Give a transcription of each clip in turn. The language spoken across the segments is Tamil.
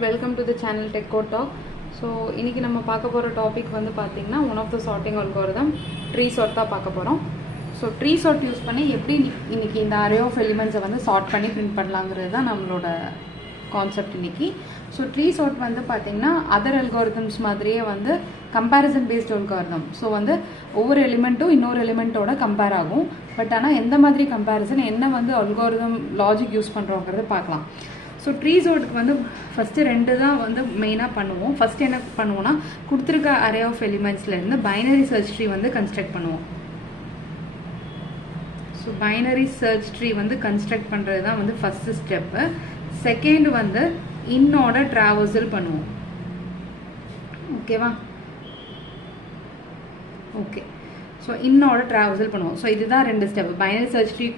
welcome to the channel TechCode Talk. So இன்னைக்கு நம்ம பார்க்க போற டாபிக் வந்து பாத்தீங்கன்னா one of the sorting algorithm tree sort தான் பார்க்க போறோம். So tree sort யூஸ் பண்ணி எப்படி இன்னைக்கு இந்த array of elements வந்து சார்ட் பண்ணி பிரிண்ட் பண்ணலாம்ங்கிறது தான் நம்மளோட கான்செப்ட் இன்னைக்கு. So tree sort வந்து பாத்தீங்கன்னா other algorithms மாதிரியே வந்து comparison based algorithm. So வந்து ஒவ்வொரு எலிமெண்ட்டும் இன்னொரு எலிமெண்ட்டோட கம்பேர் ஆகும். பட் ஆனால் எந்த மாதிரி கம்பேரிசன் என்ன வந்து algorithm லாஜிக் யூஸ் பண்ணுறோங்கிறத பார்க்கலாம். ஸோ ட்ரீ சோர்ட்டுக்கு வந்து ஃபஸ்ட்டு ரெண்டு தான் வந்து மெயினாக பண்ணுவோம். ஃபஸ்ட்டு என்ன பண்ணுவோம்னா கொடுத்துருக்க அரே ஆஃப் எலிமெண்ட்ஸ்லேருந்து பைனரி சர்ச் ட்ரீ வந்து கன்ஸ்ட்ரக்ட் பண்ணுவோம். ஸோ பைனரி சர்ச் ட்ரீ வந்து கன்ஸ்ட்ரக்ட் பண்ணுறது தான் வந்து ஃபஸ்ட்டு ஸ்டெப்பு. செகண்ட் வந்து இன்னோட ட்ராவர்சல் பண்ணுவோம். ஓகேவா? ஓகே. ஸோ இன்னோட ட்ராவர்சல் பண்ணுவோம். ஸோ இதுதான் ரெண்டு step. Binary search tree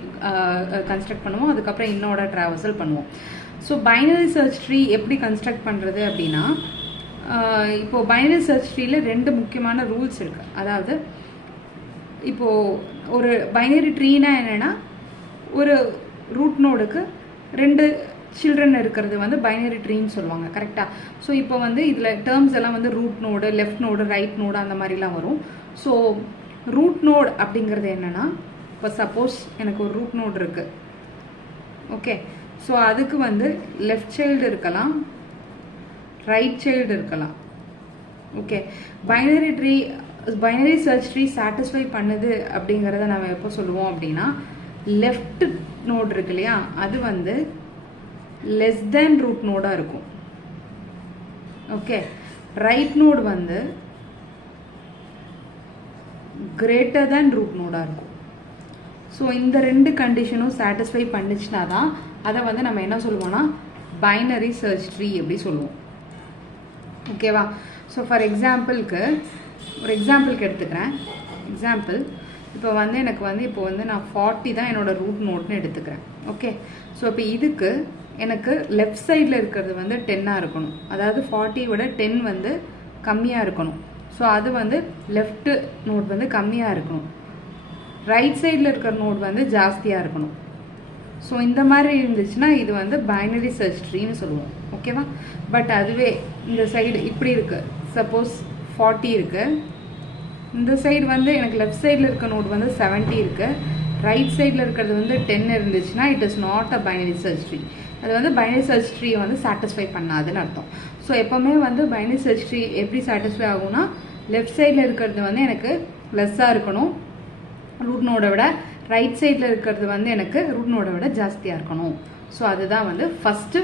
construct பண்ணுவோம், அதுக்கப்புறம் இன்னோட ட்ராவர்சல் பண்ணுவோம். ஸோ பைனரி சர்ச் ட்ரீ எப்படி கன்ஸ்ட்ரக்ட் பண்ணுறது அப்படின்னா, இப்போது பைனரி சர்ச் ட்ரீயில் ரெண்டு முக்கியமான ரூல்ஸ் இருக்குது. அதாவது இப்போது ஒரு பைனரி ட்ரீனா என்னென்னா, ஒரு ரூட் நோடுக்கு ரெண்டு சில்ட்ரன் இருக்கிறது வந்து பைனரி ட்ரீன்னு சொல்லுவாங்க. கரெக்டாக? ஸோ இப்போ வந்து இதில் டேர்ம்ஸ் எல்லாம் வந்து root node, left node, right node அந்த மாதிரிலாம் வரும். ஸோ ரூட் நோடு அப்படிங்கிறது என்னென்னா, இப்போ சப்போஸ் எனக்கு ஒரு ரூட் நோடு இருக்குது. ஓகே. ஸோ அதுக்கு வந்து லெஃப்ட் சைல்டு இருக்கலாம், ரைட் சைல்டு இருக்கலாம். Okay. Binary search tree satisfy பண்ணுது அப்படிங்கிறத நம்ம எப்போ சொல்லுவோம் அப்படின்னா, லெஃப்ட் நோடு இருக்கு இல்லையா, அது வந்து லெஸ் தேன் ரூட் நோடாக இருக்கும். ஓகே. ரைட் நோடு வந்து கிரேட்டர் தேன் ரூட் நோடாக இருக்கும். ஸோ இந்த ரெண்டு கண்டிஷனும் சாட்டிஸ்ஃபை பண்ணிச்சுனா தான் அதை வந்து நம்ம என்ன சொல்லுவோம்னா பைனரி சர்ச் ட்ரீ எப்படி சொல்லுவோம். ஓகேவா? ஸோ ஃபார் எக்ஸாம்பிளுக்கு ஒரு எக்ஸாம்பிளுக்கு எடுத்துக்கிறேன். எக்ஸாம்பிள் இப்போ வந்து எனக்கு வந்து இப்போ வந்து நான் 40 தான் என்னோட ரூட் நோட்னு எடுத்துக்கிறேன். ஓகே. ஸோ இப்போ இதுக்கு எனக்கு லெஃப்ட் சைடில் இருக்கிறது வந்து 10ஆக இருக்கணும். அதாவது 40 விட 10 வந்து கம்மியாக இருக்கணும். ஸோ அது வந்து லெஃப்ட் நோட் வந்து கம்மியாக இருக்கணும், ரைட் சைடில் இருக்கிற நோட் வந்து ஜாஸ்தியாக இருக்கணும். ஸோ இந்த மாதிரி இருந்துச்சுன்னா இது வந்து பைனரி சர்ச் ட்ரீன்னு சொல்லுவோம். ஓகேவா? பட் அதுவே இந்த சைடு இப்படி இருக்குது. சப்போஸ் 40 இருக்குது, இந்த சைடு வந்து எனக்கு லெஃப்ட் சைடில் இருக்க நோட் வந்து 70 இருக்குது, ரைட் சைடில் இருக்கிறது வந்து 10 இருந்துச்சுன்னா it is not a binary search tree. அது வந்து பைனரி சர்ச் ட்ரீ வந்து சாட்டிஸ்ஃபை பண்ணாதுன்னு அர்த்தம். ஸோ எப்போவுமே வந்து பைனரி சர்ச் ட்ரீ எப்படி சாட்டிஸ்ஃபை ஆகும்னா, லெஃப்ட் சைடில் இருக்கிறது வந்து எனக்கு லெஸ்ஸாக இருக்கணும் ரூட் நோடை விட, ரைட் சைடில் இருக்கிறது வந்து எனக்கு ரூட் நோடை விட ஜாஸ்தியாக இருக்கணும். ஸோ அதுதான் வந்து ஃபஸ்ட்டு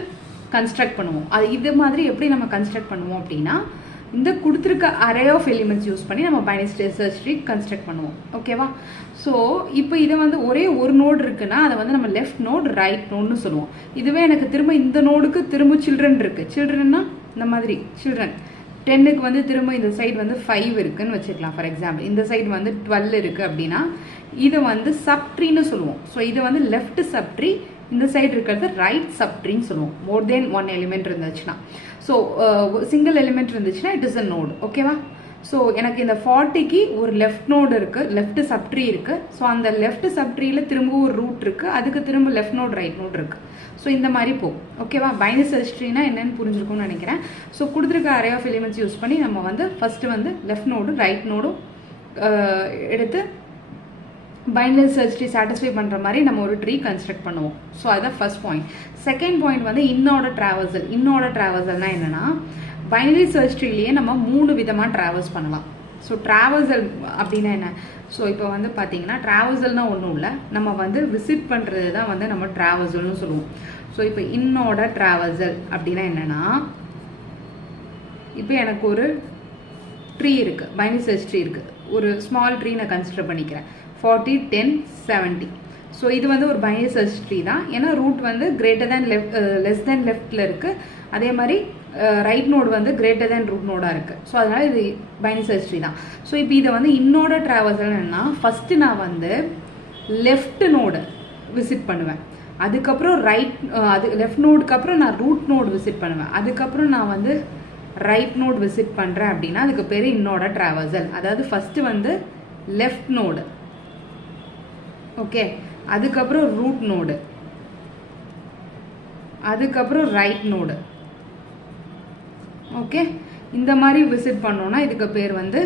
கன்ஸ்ட்ரக்ட் பண்ணுவோம். அது இது மாதிரி எப்படி நம்ம கன்ஸ்ட்ரக்ட் பண்ணுவோம் அப்படின்னா, இந்த கொடுத்துருக்க அரே ஆஃப் எலிமெண்ட்ஸ் யூஸ் பண்ணி நம்ம பைனரி சர்ச் ட்ரீ கன்ஸ்ட்ரக்ட் பண்ணுவோம். ஓகேவா? ஸோ இப்போ இதை வந்து ஒரே ஒரு நோடு இருக்குன்னா அதை வந்து நம்ம லெஃப்ட் நோட், ரைட் நோட்னு சொல்லுவோம். இதுவே எனக்கு திரும்ப இந்த நோடுக்கு திரும்ப சில்ட்ரன் இருக்குது. சில்ட்ரன்னா இந்த மாதிரி சில்ட்ரன் 10க்கு வந்து திரும்ப இந்த சைடு வந்து 5 இருக்குன்னு வச்சுக்கலாம். ஃபார் எக்ஸாம்பிள் இந்த சைடு வந்து 12 இருக்குது அப்படின்னா இதை வந்து சப்ட்ரீன்னு சொல்லுவோம். ஸோ இதை வந்து லெஃப்ட் சப்ட்ரீ, இந்த சைடு இருக்கிறது ரைட் சப்ட்ரீன்னு சொல்லுவோம். மோர் தென் ஒன் எலிமெண்ட் இருந்துச்சுன்னா. ஸோ சிங்கிள் எலிமெண்ட் இருந்துச்சுன்னா இட் இஸ் அ நோடு. ஓகேவா? ஸோ எனக்கு இந்த 40க்கு ஒரு லெஃப்ட் நோடு இருக்குது, லெஃப்ட் சப்ட்ரீ இருக்குது. ஸோ அந்த லெஃப்ட் சப்ட்ரீயில் திரும்ப ஒரு ரூட் இருக்குது, அதுக்கு திரும்ப லெஃப்ட் நோட், ரைட் நோட் இருக்குது. ஸோ இந்த மாதிரி போகும். ஓகேவா? பைனரி சர்ச் ட்ரீனா என்னன்னு புரிஞ்சிருக்கும்னு நினைக்கிறேன். ஸோ கொடுத்துருக்க அரே ஆஃப் எலிமெண்ட்ஸ் யூஸ் பண்ணி நம்ம வந்து ஃபஸ்ட்டு வந்து லெஃப்ட் நோடு, ரைட் நோடும் எடுத்து பைனரி சர்ச் ட்ரீ சாட்டிஸ்ஃபை பண்ணுற மாதிரி நம்ம ஒரு ட்ரீ கன்ஸ்ட்ரக்ட் பண்ணுவோம். ஸோ அதுதான் ஃபர்ஸ்ட் பாயிண்ட். செகண்ட் பாயிண்ட் வந்து இன்னோட ட்ராவர்சல். இன்னோட ட்ராவர்சல்னா என்னன்னா, பைனரி சர்ச் ட்ரீலேயே நம்ம 3 விதமாக ட்ராவல்ஸ் பண்ணலாம். ஸோ ட்ராவர்சல் அப்படின்னா என்ன? ஸோ இப்போ வந்து பார்த்தீங்கன்னா ட்ராவர்சல்னால் ஒன்றும் இல்லை, நம்ம வந்து விசிட் பண்ணுறது தான் வந்து நம்ம ட்ராவர்சல்னு சொல்லுவோம். ஸோ இப்போ இன்னோட ட்ராவர்சல் அப்படின்னா என்னென்னா, இப்போ எனக்கு ஒரு ட்ரீ இருக்குது, பைனரி சர்ச் ட்ரீ இருக்குது. ஒரு ஸ்மால் ட்ரீ நான் கன்சிடர் பண்ணிக்கிறேன். 40, 10, 70. ஸோ இது வந்து ஒரு பைனரி சர்ச் ட்ரீ தான். ஏன்னா ரூட் வந்து கிரேட்டர் தேன் லெஸ் தேன் லெஃப்டில் இருக்குது, அதே மாதிரி ரைட் நோடு வந்து கிரேட்டர் தேன் ரூட் நோடாக இருக்குது. ஸோ அதனால் இது பைனரி சர்ச் ட்ரீ தான். ஸோ இப்போ இதை வந்து இன்னோட ட்ராவர்சல் என்னன்னா, ஃபஸ்ட்டு நான் வந்து லெஃப்ட் நோடு விசிட் பண்ணுவேன், அதுக்கப்புறம் அது லெஃப்ட் நோடுக்கு அப்புறம் நான் ரூட் நோடு விசிட் பண்ணுவேன், அதுக்கப்புறம் நான் வந்து ரைட் நோடு விசிட் பண்ணுறேன் அப்படின்னா அதுக்கு பேர் இன்னோட ட்ராவர்சல். அதாவது ஃபஸ்ட்டு வந்து லெஃப்ட் நோடு, ஓகே, அதுக்கப்புறம் ரூட் நோடு, அதுக்கப்புறம் ரைட் நோடு, ஓகே, இந்த மாதிரி விசிட் பண்ணோன்னா இதுக்கு பேர் வந்து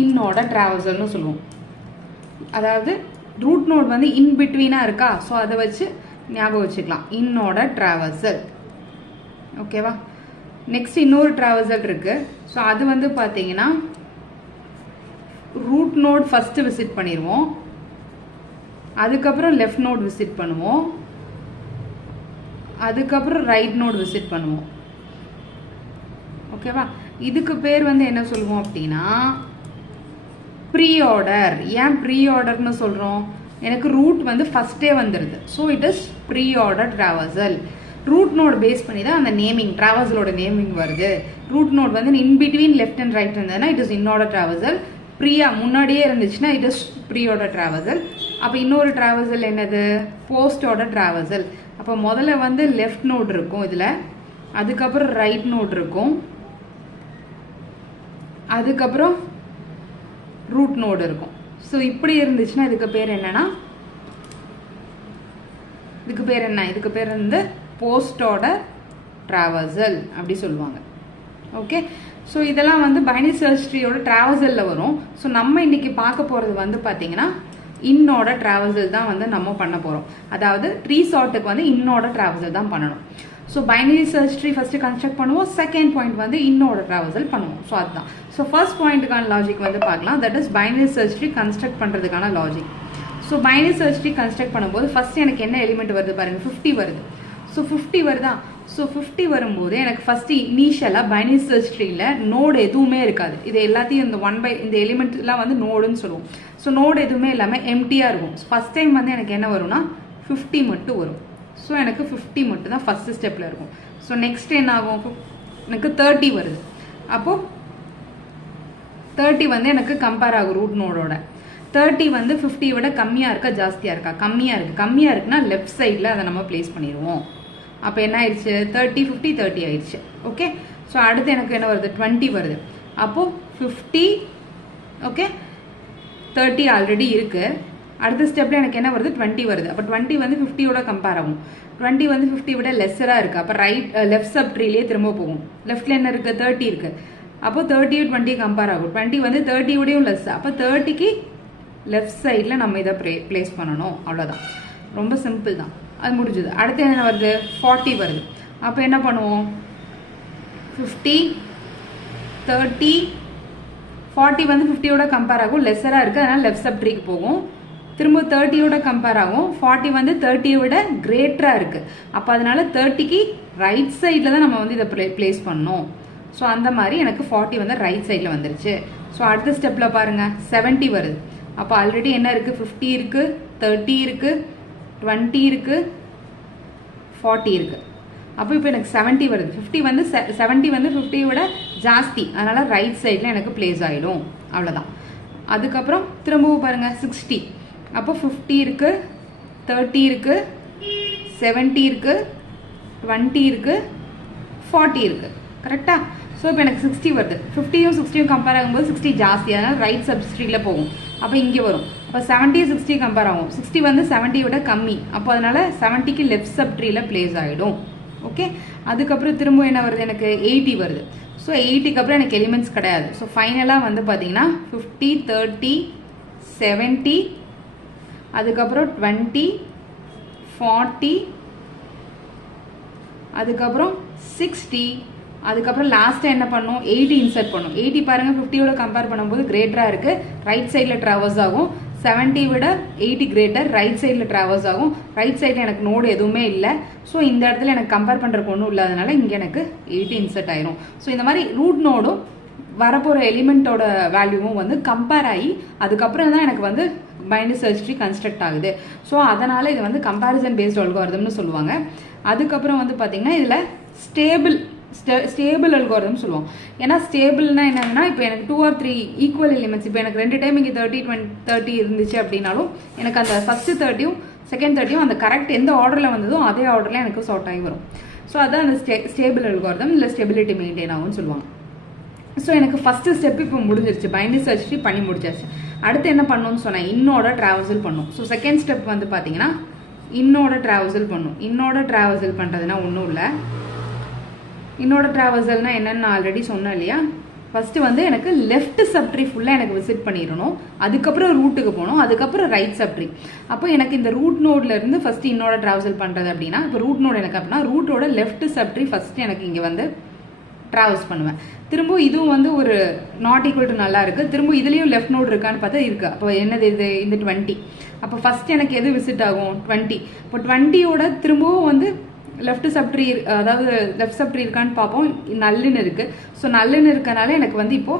இன்ஆர்டர் டிராவல்சல்னு சொல்லுவோம். அதாவது ரூட் நோட் வந்து இன் பிட்வீனாக இருக்கா, ஸோ அதை வச்சு ஞாபகம் வச்சுக்கலாம், இன்ஆர்டர் டிராவல்சல். ஓகேவா? நெக்ஸ்ட் இன்னொரு டிராவல்சல் இருக்கு. ஸோ அது வந்து பார்த்தீங்கன்னா ரூட் நோட் ஃபர்ஸ்ட் விசிட் பண்ணிடுவோம், அதுக்கப்புறம் லெஃப்ட் நோட் விசிட் பண்ணுவோம், அதுக்கப்புறம் ரைட் நோட் விசிட் பண்ணுவோம். ஓகேவா? இதுக்கு பேர் வந்து என்ன சொல்லுவோம் அப்படின்னா ப்ரீ ஆர்டர். ஏன் ப்ரீ ஆர்டர்னு சொல்கிறோம்? எனக்கு ரூட் வந்து ஃபஸ்ட்டே வந்துடுது, so it is pre order traversal. Root node base பண்ணி தான் அந்த நேமிங், டிராவல்சலோட நேமிங் வருது. ரூட் நோட் வந்து in between left and right இருந்ததுன்னா it is in order traversal. ப்ரீயா முன்னாடியே இருந்துச்சுன்னா it is pre order traversal. அப்போ இன்னொரு டிராவல்சல் என்னது? Post order traversal. அப்போ முதல்ல வந்து லெஃப்ட் நோட் இருக்கும் இதில், அதுக்கப்புறம் ரைட் நோட் இருக்கும், அதுக்கப்புறம் ரூட் நோடு இருக்கும். ஸோ இப்படி இருந்துச்சுன்னா இதுக்கு பேர் என்னன்னா, இதுக்கு பேர் என்ன? இதுக்கு பேர் வந்து போஸ்ட் ஆர்டர் டிராவல்சல் அப்படி சொல்லுவாங்க. ஓகே, ஸோ இதெல்லாம் வந்து பைனரி சர்ச் ட்ரீயோட டிராவல்சலில் வரும். ஸோ நம்ம இன்னைக்கு பார்க்க போகிறது வந்து பார்த்தீங்கன்னா இன்ஆர்டர் டிராவல்சல் தான் வந்து நம்ம பண்ண போகிறோம். அதாவது ட்ரீ சார்ட்டுக்கு வந்து இன்ஆர்டர் டிராவல்சல் தான் பண்ணணும். So binary search tree first construct பண்ணுவோம், செகண்ட் பாயிண்ட் வந்து இன்ஆர்டர் டிராவல்சல் பண்ணுவோம். ஸோ அதுதான். ஸோ ஃபர்ஸ்ட் பாயிண்ட்டுக்கான லாஜிக் வந்து பார்க்கலாம், that is binary search tree construct பண்ணுறதுக்கான logic. So binary search tree construct பண்ணும்போது ஃபர்ஸ்ட் எனக்கு என்ன எலிமெண்ட் வருது பாருங்க, 50 வருது. ஸோ 50 வருதா? ஸோ 50 வரும்போது எனக்கு ஃபர்ஸ்ட் இனிஷியலாக பைனரி சர்ச் ட்ரீல நோடு எதுவுமே இருக்காது. இது எல்லாத்தையும் இந்த எலிமெண்ட்லாம் வந்து நோடுன்னு சொல்லுவோம். ஸோ நோடு எதுவுமே இல்லாமல் எம்டியாக இருக்கும். ஃபர்ஸ்ட் டைம் வந்து எனக்கு என்ன வரும்னா 50 மட்டும் வரும். ஸோ எனக்கு 50 மட்டும் தான் ஃபர்ஸ்ட் ஸ்டெப்பில் இருக்கும். ஸோ நெக்ஸ்ட் என்ன ஆகும்? எனக்கு 30 வருது. அப்போது 30 வந்து எனக்கு கம்பேர் ஆகும் ரூட் நோடோட. 30 வந்து 50 விட கம்மியாக இருக்கா ஜாஸ்தியாக இருக்கா? கம்மியாக இருக்குது. கம்மியாக இருக்குன்னா லெஃப்ட் சைடில் அதை நம்ம பிளேஸ் பண்ணிடுவோம். அப்போ என்ன ஆயிடுச்சு? 30 50 30 ஆயிடுச்சு. ஓகே, ஸோ அடுத்து எனக்கு என்ன வருது? 20 வருது. அப்போது 50, ஓகே, 30 ஆல்ரெடி இருக்குது. அடுத்த ஸ்டெப்பில் எனக்கு என்ன வருது? 20 வருது. அப்போ 20 வந்து 50யோட கம்பேர் ஆகும். 20 வந்து 50 விட லெஸ்ஸராக இருக்குது. அப்போ லெஃப்ட் சப் ட்ரீலேயே திரும்ப போகும். லெஃப்டில் என்ன இருக்குது? 30 இருக்குது. அப்போ 30 20 கம்பேர் ஆகும். 20 வந்து 30 விடையும் லெஸ். அப்போ 30க்கு லெஃப்ட் சைடில் நம்ம இதை பிளேஸ் பண்ணணும். அவ்வளோதான், ரொம்ப சிம்பிள் தான், அது முடிஞ்சுது. அடுத்து என்ன வருது? 40 வருது. அப்போ என்ன பண்ணுவோம்? 50 30 40 வந்து 50யோட கம்பேர் ஆகும், லெஸ்ஸராக இருக்குது, அதனால் லெஃப்ட் சப் ட்ரீக்கு போகும். திரும்ப 30யோட கம்பேர் ஆகும். 40 வந்து 30யை விட கிரேட்டராக இருக்குது. அப்போ அதனால 30க்கு ரைட் சைடில் தான் நம்ம வந்து இதை பிளேஸ் பண்ணணும். ஸோ அந்த மாதிரி எனக்கு 40 வந்து ரைட் சைடில் வந்துருச்சு. ஸோ அடுத்த ஸ்டெப்பில் பாருங்கள் 70 வருது. அப்போ ஆல்ரெடி என்ன இருக்குது? 50 இருக்குது, 30 இருக்குது, 20 இருக்குது, 40 இருக்குது. அப்போ இப்போ எனக்கு 70 வருது. 50 வந்து 70 வந்து 50 விட ஜாஸ்தி, அதனால் ரைட் சைடில் எனக்கு பிளேஸ் ஆகிடும். அவ்வளோதான். அதுக்கப்புறம் திரும்பவும் பாருங்கள் 60. அப்போ 50 இருக்குது, 30 இருக்குது, 70 இருக்குது, 20 இருக்குது, 40 இருக்குது. கரெக்டாக? ஸோ இப்போ எனக்கு 60 வருது. 50யும் 60யும் கம்பேர் ஆகும்போது 60 ஜாஸ்தி, அதனால் ரைட் சப்ஸ்ட்ரீட்டில் போகும். அப்போ இங்கே வரும். அப்போ 70 60 கம்பேர் ஆகும். 60 வந்து 70 விட கம்மி, அப்போ அதனால் 70க்கு லெஃப்ட் சப் ட்ரீயில் பிளேஸ் ஆகிடும். ஓகே, அதுக்கப்புறம் திரும்ப என்ன வருது? எனக்கு 80 வருது. ஸோ 80க்கு அப்புறம் எனக்கு எலிமெண்ட்ஸ் கிடையாது. ஸோ ஃபைனலாக வந்து பார்த்தீங்கன்னா 50 30 70, அதுக்கப்புறம் 20 40, அதுக்கப்புறம் 60, அதுக்கப்புறம் லாஸ்ட்டாக என்ன பண்ணும்? 80 இன்சர்ட் பண்ணும். 80 பாருங்கள் 50யோட கம்பேர் பண்ணும்போது கிரேட்டராக இருக்குது, ரைட் சைடில் ட்ராவல்ஸ் ஆகும். 70 விட 80 கிரேட்டர், ரைட் சைடில் ட்ராவல்ஸ் ஆகும். ரைட் சைடில் எனக்கு நோடு எதுவுமே இல்லை. ஸோ இந்த இடத்துல எனக்கு கம்பேர் பண்ணுறதுக்கு ஒன்றும் இல்லாதனால இங்கே எனக்கு 80 இன்சர்ட் ஆயிரும். ஸோ இந்த மாதிரி ரூட் நோடும் வரப்போகிற எலிமெண்ட்டோட வேல்யூவும் வந்து கம்பேர் ஆகி அதுக்கப்புறம் தான் எனக்கு வந்து பைனரி சர்ச் ட்ரீ கன்ஸ்ட்ரக்ட் ஆகுது. ஸோ அதனால் இது வந்து கம்பேரிசன் பேஸ்ட் அல்காரிதம்னு சொல்லுவாங்க. அதுக்கப்புறம் வந்து பார்த்தீங்கன்னா இதில் ஸ்டேபிள் அல்காரிதம் சொல்லுவோம். ஏன்னா ஸ்டேபிள்னா என்னன்னா, இப்போ எனக்கு 2 or 3 ஈக்குவல் எலிமெண்ட்ஸ், இப்போ எனக்கு 2 டைம் இங்கே 30 20 30 இருந்துச்சு அப்படின்னாலும் எனக்கு அந்த ஃபர்ஸ்ட் 30யும் செகண்ட் 30யும் அந்த கரெக்ட் எந்த ஆர்டரில் வந்ததோ அதே ஆர்டரில் எனக்கு சார்ட் ஆகி வரும். ஸோ அதான் அந்த ஸ்டேபிள் அல்காரிதம், இல்லை ஸ்டெபிலிட்டி மெயின்டைன் ஆகும்னு சொல்லுவாங்க. ஸோ எனக்கு ஃபர்ஸ்ட் ஸ்டெப் இப்போ முடிஞ்சிருச்சு, பைனரி சர்ச் ட்ரீ பண்ணி முடிச்சாச்சு. அடுத்து என்ன பண்ணணும்னு சொன்னேன்? இன்னோட டிராவல்சல் பண்ணும். ஸோ செகண்ட் ஸ்டெப் வந்து பார்த்தீங்கன்னா இன்னோட டிராவல்சல் பண்ணும். இன்னோட டிராவல்சல் பண்ணுறதுனா ஒன்றும் இல்லை, இன்னோட ட்ராவல்சல்னா என்னன்னு நான் ஆல்ரெடி சொன்னேன் இல்லையா. ஃபர்ஸ்ட் வந்து எனக்கு லெஃப்ட் சப்ட்ரி ஃபுல்லாக எனக்கு விசிட் பண்ணிடணும், அதுக்கப்புறம் ரூட்டுக்கு போகணும், அதுக்கப்புறம் ரைட் சப்ட்ரி. அப்போ எனக்கு இந்த ரூட் நோட்ல இருந்து ஃபர்ஸ்ட் இன்னோட ட்ராவல்சல் பண்ணுறது அப்படின்னா, இப்போ ரூட் நோட் எனக்கு அப்படின்னா ரூட்டோட லெஃப்ட் சப்ட்ரி ஃபர்ஸ்ட் எனக்கு இங்கே வந்து ட்ராவல்ஸ் பண்ணுவேன். திரும்ப இதுவும் வந்து ஒரு நாட் ஈக்குவல் டு நல்லா இருக்கு. திரும்ப இதுலேயும் லெஃப்ட் நோட் இருக்கான்னு பார்த்தா இருக்கு. அப்போ என்னது இது, இந்த 20. அப்போ ஃபர்ஸ்ட் எனக்கு எது விசிட் ஆகும், 20. இப்போ 20யோட திரும்பவும் வந்து லெஃப்ட் சப்ட்ரி, அதாவது லெஃப்ட் சப்ட்ரி இருக்கான்னு பார்ப்போம். நல்லுன்னு இருக்கு. ஸோ நல்லுன்னு இருக்கனால எனக்கு வந்து இப்போ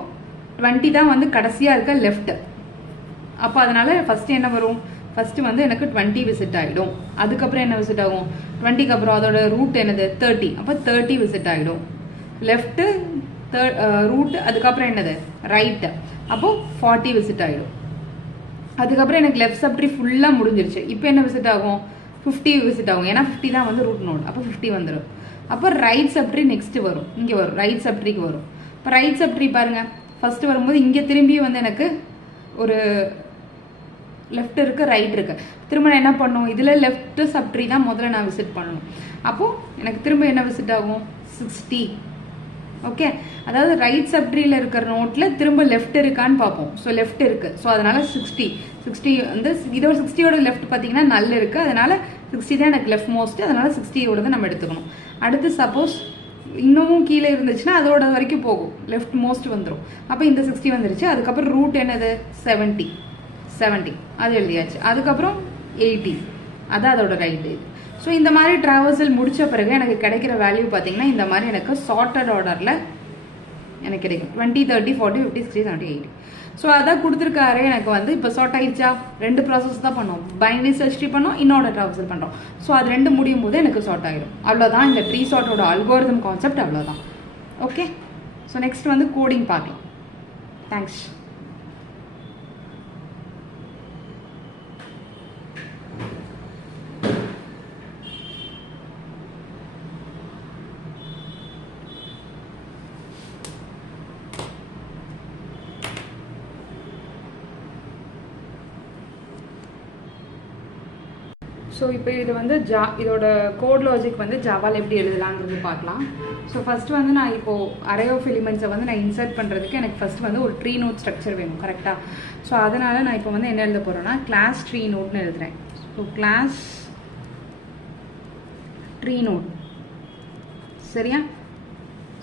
20 தான் வந்து கடைசியாக இருக்க லெஃப்ட். அப்போ அதனால ஃபர்ஸ்ட் என்ன வரும், ஃபர்ஸ்ட் வந்து எனக்கு 20 விசிட் ஆகிடும். அதுக்கப்புறம் என்ன விசிட் ஆகும், 20க்கு அப்புறம் அதோட ரூட் என்னது 30. அப்போ 30 விசிட் ஆகிடும். லெஃப்ட் ரூட், அதுக்கப்புறம் என்னது ரைட்டு, அப்போ 40 விசிட் ஆகிடும். அதுக்கப்புறம் எனக்கு லெஃப்ட் சப்ட்ரி ஃபுல்லாக முடிஞ்சிருச்சு. இப்போ என்ன விசிட் ஆகும், 50 விசிட் ஆகும். ஏன்னா 50 தான் வந்து ரூட் நோட். அப்போ 50 வந்துடும். அப்போ ரைட் சப்ட்ரி நெக்ஸ்ட் வரும், இங்கே வரும், ரைட் சப்ட்ரிக்கு வரும். இப்போ ரைட் சப்ட்ரி பாருங்க, ஃபர்ஸ்ட் வரும்போது இங்கே திரும்பி வந்து எனக்கு ஒரு லெஃப்ட் இருக்கு, ரைட் இருக்கு. திரும்ப நான் என்ன பண்ணும், இதில் லெஃப்ட் சப்ட்ரி தான் முதல்ல நான் விசிட் பண்ணணும். அப்போ எனக்கு திரும்ப என்ன விசிட் ஆகும், 60. ஓகே, அதாவது ரைட் சப்ட்ரியில் இருக்கிற நோட்டில் திரும்ப லெஃப்ட் இருக்கான்னு பார்ப்போம். ஸோ லெஃப்ட் இருக்கு. ஸோ அதனால 60 வந்து இதோட 60யோட லெஃப்ட் பார்த்தீங்கன்னா நல்ல இருக்கு. அதனால 60 தான் எனக்கு லெஃப்ட் மோஸ்ட். அதனால 60யோட நம்ம எடுத்துக்கணும். அடுத்து சப்போஸ் இன்னமும் கீழே இருந்துச்சுன்னா அதோட வரைக்கும் போகும், லெஃப்ட் மோஸ்ட் வந்துடும். அப்போ இந்த 60 வந்துருச்சு. அதுக்கப்புறம் ரூட் என்னது 70 அது எழுதியாச்சு. அதுக்கப்புறம் 80 அதான் அதோட ரைட் இது. ஸோ இந்த மாதிரி ட்ராவல்சல் முடிச்ச பிறகு எனக்கு கிடைக்கிற வேல்யூ பார்த்தீங்கன்னா இந்த மாதிரி எனக்கு சார்ட்டட் ஆர்டரில் எனக்கு கிடைக்கும். 20, 30, 40, 50, 60, 70, 80. ஸோ அதான் கொடுத்துருக்காரு. எனக்கு வந்து இப்போ சார்ட் ஆயிடுச்சா, 2 ப்ராசஸ் தான் பண்ணோம். பைனரி சர்ச் ட்ரீ பண்ணோம், இன்னோட ட்ராவல்சல் பண்ணுறோம். ஸோ அது 2 முடியும் போது எனக்கு சார்ட் ஆகிடும். அவ்வளோதான் இந்த ட்ரீ சார்ட்டோட அல்கோரிதம் கான்செப்ட், அவ்வளோதான். ஓகே, ஸோ நெக்ஸ்ட் வந்து கோடிங் பார்க்கலாம். தேங்க்ஸ். ஸோ இப்போ இது வந்து இதோட கோட் லாஜிக் வந்து ஜாவாவில் எப்படி எழுதலான்றது பார்க்கலாம். ஸோ ஃபர்ஸ்ட் வந்து நான் இப்போது அரே ஆஃப் எலிமெண்ட்ஸை வந்து நான் இன்சர்ட் பண்ணுறதுக்கு எனக்கு ஃபர்ஸ்ட் வந்து ஒரு ட்ரீ நோட் ஸ்ட்ரக்சர் வேணும், கரெக்டாக. ஸோ அதனால் நான் இப்போ வந்து என்ன எழுத போகிறேன்னா கிளாஸ் ட்ரீ நோட்னு எழுதுறேன். ஸோ கிளாஸ் ட்ரீ நோட், சரியா.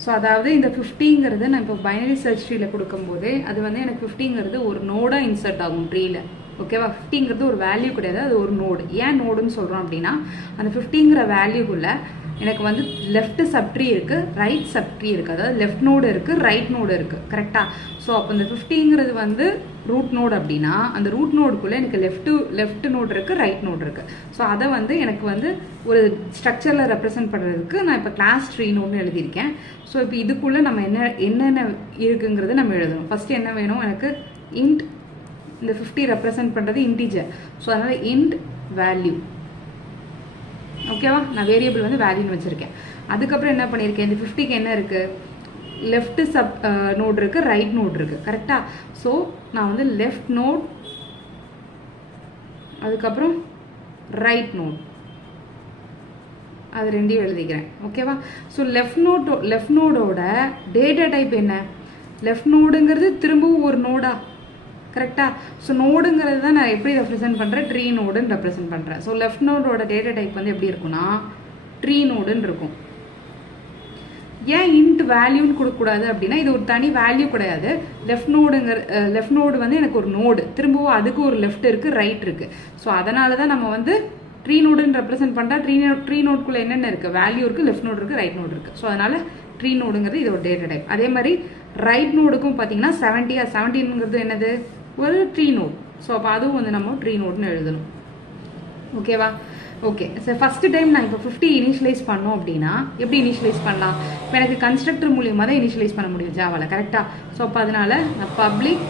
ஸோ அதாவது இந்த 50ங்கிறது நான் இப்போ பைனரி சர்ச் ட்ரீயில் கொடுக்கும்போது அது வந்து எனக்கு 50ங்கிறது ஒரு நோடாக இன்சர்ட் ஆகும் ட்ரீயில். ஓகேவா, 50ங்கிறது ஒரு வேல்யூ கிடையாது, அது ஒரு நோடு. ஏன் நோடுன்னு சொல்கிறோம் அப்படின்னா அந்த 50ங்கிற வேல்யூக்குள்ள எனக்கு வந்து லெஃப்ட் சப்ட்ரீ இருக்குது, ரைட் சப்ட்ரீ இருக்குது. அதாவது லெஃப்ட் நோடு இருக்குது, ரைட் நோடு இருக்குது, கரெக்டாக. ஸோ அப்போ இந்த 50ங்கிறது வந்து ரூட் நோடு அப்படின்னா அந்த ரூட் நோடுக்குள்ளே எனக்கு லெஃப்ட் நோடு இருக்குது, ரைட் நோடு இருக்குது. ஸோ அதை வந்து எனக்கு வந்து ஒரு ஸ்ட்ரக்சரில் ரெப்ரசென்ட் பண்ணுறதுக்கு நான் இப்போ கிளாஸ் ட்ரீ நோட்னு எழுதியிருக்கேன். ஸோ இப்போ இதுக்குள்ளே நம்ம என்னென்ன இருக்குங்கிறது நம்ம எழுதணும். ஃபஸ்ட்டு என்ன வேணும் எனக்கு, இன்ட். இந்த 50 ரெப்ரசென்ட் பண்ணுறது இன்டீஜர். ஸோ அதனால் இன்ட் வேல்யூ. ஓகேவா, நான் வேரியபிள் வந்து வேல்யூன்னு வச்சுருக்கேன். அதுக்கப்புறம் என்ன பண்ணியிருக்கேன், இந்த 50க்கு என்ன இருக்குது, லெஃப்ட் சப் நோட் இருக்குது, ரைட் நோட் இருக்குது, கரெக்டாக. ஸோ நான் வந்து லெஃப்ட் நோட், அதுக்கப்புறம் ரைட் நோட், அது ரெண்டையும் எழுதிக்கிறேன். ஓகேவா. ஸோ லெஃப்ட் நோடோட டேட்டா டைப் என்ன, லெஃப்ட் நோடுங்கிறது திரும்பவும் ஒரு நோடா, கரெக்டா. ஸோ நோடுங்கிறது தான் நான் எப்படி ரெப்ரசென்ட் பண்ணுறேன், ட்ரீ நோடுன்னு ரெப்ரசென்ட் பண்ணுறேன். ஸோ லெஃப்ட் நோடோட டேட்டா டைப் வந்து எப்படி இருக்குன்னா ட்ரீ நோடுன்னு இருக்கும். ஏன் இன்ட் வேல்யூன்னு கொடுக்கக்கூடாது அப்படின்னா இது ஒரு தனி வேல்யூ கிடையாது. லெஃப்ட் நோடு வந்து எனக்கு ஒரு நோடு, திரும்பவும் அதுக்கு ஒரு லெஃப்ட் இருக்குது, ரைட் இருக்குது. ஸோ அதனால தான் நம்ம வந்து ட்ரீ நோடுன்னு ரெப்ரசென்ட் பண்ணுறா. ட்ரீ நோட்குள்ளே என்னென்ன இருக்குது, வேல்யூ இருக்குது, லெஃப்ட் நோடு இருக்குது, ரைட் நோடு இருக்குது. ஸோ அதனால ட்ரீ நோடுங்கிறது இதோட டேட்டா டைப். அதே மாதிரி ரைட் நோடுக்கும் பார்த்தீங்கன்னா 17ங்கிறது என்னது, ஒரு ட்ரீ நோட். ஸோ அப்போ அதுவும் வந்து நம்ம ட்ரீ நோட்னு எழுதணும். ஓகேவா. ஓகே, சார் ஃபர்ஸ்ட் டைம் நான் இப்போ 50 இனிஷியலைஸ் பண்ணோம் அப்படின்னா எப்படி இனிஷியலைஸ் பண்ணலாம், இப்போ எனக்கு கன்ஸ்ட்ரக்டர் மூலியமாக தான் இனிஷியலைஸ் பண்ண முடியும் ஜாவாவில், கரெக்டாக. ஸோ அப்போ அதனால நான் பப்ளிக்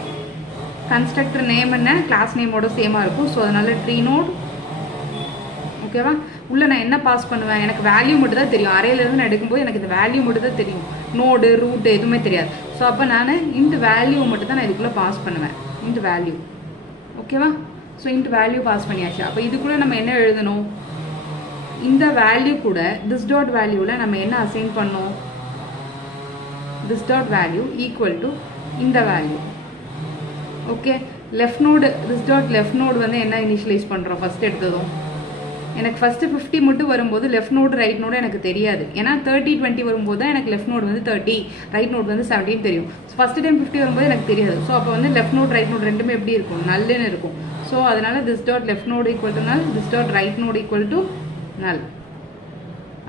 கன்ஸ்ட்ரக்டர் நேம் என்ன, கிளாஸ் நேமோட சேமாக இருக்கும். ஸோ அதனால ட்ரீ நோட். ஓகேவா. உள்ள நான் என்ன பாஸ் பண்ணுவேன், எனக்கு வேல்யூ மட்டும் தான் தெரியும். அரேலேருந்து நான் எடுக்கும்போது எனக்கு இந்த வேல்யூ மட்டும் தான் தெரியும், நோடு ரூட் எதுவுமே தெரியாது. ஸோ அப்போ நான் இந்த வேல்யூ மட்டும் தான் நான் இதுக்குள்ளே பாஸ் பண்ணுவேன், இந்த வேல்யூ. ஓகேவா. ஸோ இன்ட் வேல்யூ பாஸ் பண்ணியாச்சு. அப்போ இதுக்குள்ளே நம்ம என்ன எழுதணும், இந்த வேல்யூ கூட திஸ் டாட் வேல்யூவில் நம்ம என்ன அசைன் பண்ணோம், this dot value equal to இந்த value. Okay, left node this dot left node வந்து என்ன இனிஷியலைஸ் பண்ணுறோம் ஃபஸ்ட் எடுத்ததும். எனக்கு ஃபஸ்ட்டு 50 மட்டும் வரும்போது லெஃப்ட் நோடு ரைட் நோடு எனக்கு தெரியாது. ஏன்னா 30-20 வரும்போது தான் எனக்கு லெஃப்ட் நோடு வந்து 30, ரைட் நோடு வந்து 17 தெரியும். ஸோ ஃபஸ்ட்டு டைம் 50 வரும்போது எனக்கு தெரியாது. ஸோ அப்போ வந்து லெஃப்ட் நோட் ரைட் நோட் ரெண்டுமே எப்படி இருக்கும், நல்லுன்னு இருக்கும். ஸோ அதனால this dot left node equal to நல், this dot right node equal to நல்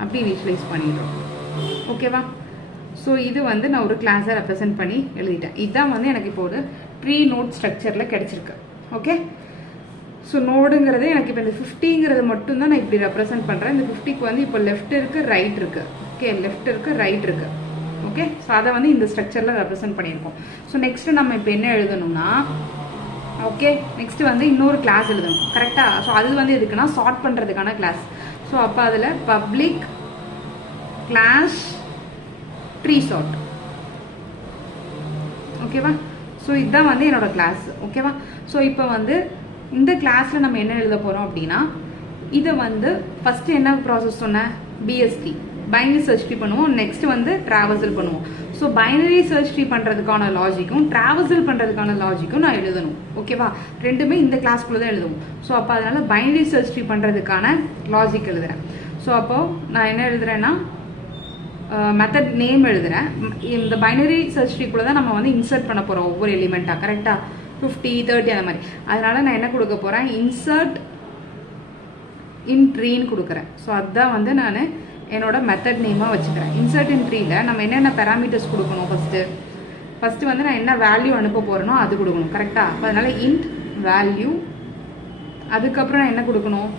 அப்படி இனிஷியலைஸ் பண்ணிடுறோம். ஓகேவா? ஸோ இது வந்து நான் ஒரு கிளாஸை ரெப்ரசென்ட் பண்ணி எழுதிட்டேன். இதுதான் வந்து எனக்கு இப்போ ஒரு ட்ரீ நோட் ஸ்ட்ரக்சரில் கிடச்சிருக்கு. ஓகே, ஸோ நோடுங்கிறது எனக்கு இப்போ இந்த 50ங்கிறது மட்டும்தான் நான் இப்படி ரெப்ரசென்ட் பண்ணுறேன். இந்த 50க்கு வந்து இப்போ லெஃப்ட் இருக்குது, ரைட் இருக்குது. ஓகே, லெஃப்ட் இருக்குது, ரைட் இருக்குது. ஓகே, ஸோ அதை வந்து இந்த ஸ்ட்ரக்சரில் ரெப்ரசென்ட் பண்ணியிருக்கோம். ஸோ நெக்ஸ்ட்டு நம்ம இப்போ என்ன எழுதணும்னா, ஓகே, நெக்ஸ்ட்டு வந்து இன்னொரு கிளாஸ் எழுதணும். கரெக்டாக? ஸோ அது வந்து எதுக்குன்னா சார்ட் பண்ணுறதுக்கான கிளாஸ். ஸோ அப்போ அதில் பப்ளிக் கிளாஸ் ட்ரீ சார்ட். ஓகேவா? ஸோ இதுதான் வந்து என்னோட கிளாஸ். ஓகேவா? ஸோ இப்போ வந்து இந்த கிளாஸில் நம்ம என்ன எழுத போகிறோம் அப்படின்னா, இதை வந்து ஃபஸ்ட்டு என்ன ப்ராசஸ் சொன்னேன், பிஎஸ்டி பைனரி சர்ச் ட்ரீ பண்ணுவோம். நெக்ஸ்ட் வந்து ட்ராவர்சல் பண்ணுவோம். ஸோ பைனரி சர்ச் ட்ரீ பண்ணுறதுக்கான லாஜிக்கும் ட்ராவர்சல் பண்ணுறதுக்கான லாஜிக்கும் நான் எழுதணும். ஓகேவா? ரெண்டுமே இந்த கிளாஸ்க்குள்ளே தான் எழுதுவோம். ஸோ அப்போ அதனால பைனரி சர்ச் ட்ரீ பண்ணுறதுக்கான லாஜிக் எழுதுறேன். ஸோ அப்போது நான் என்ன எழுதுறேன்னா, மெத்தட் நேம் எழுதுறேன். இந்த பைனரி சர்ச் ட்ரீக்குள்ளே தான் நம்ம வந்து இன்சர்ட் பண்ண போகிறோம் ஒவ்வொரு எலிமெண்ட்டாக. கரெக்டாக? 50, 30 அந்த மாதிரி. அதனால நான் என்ன கொடுக்க போகிறேன், இன்சர்ட் இன் ட்ரீன்னு கொடுக்குறேன். ஸோ அதுதான் வந்து நான் என்னோட மெத்தட் நேமாக வச்சுக்கிறேன். இன்சர்ட் இன் ட்ரீல நம்ம என்னென்ன பேராமீட்டர்ஸ் கொடுக்கணும், ஃபஸ்ட்டு வந்து நான் என்ன வேல்யூ அனுப்ப போகிறேனோ அது கொடுக்கணும். கரெக்டாக? அப்போ அதனால இன்ட் வேல்யூ, அதுக்கப்புறம் நான் என்ன கொடுக்கணும்,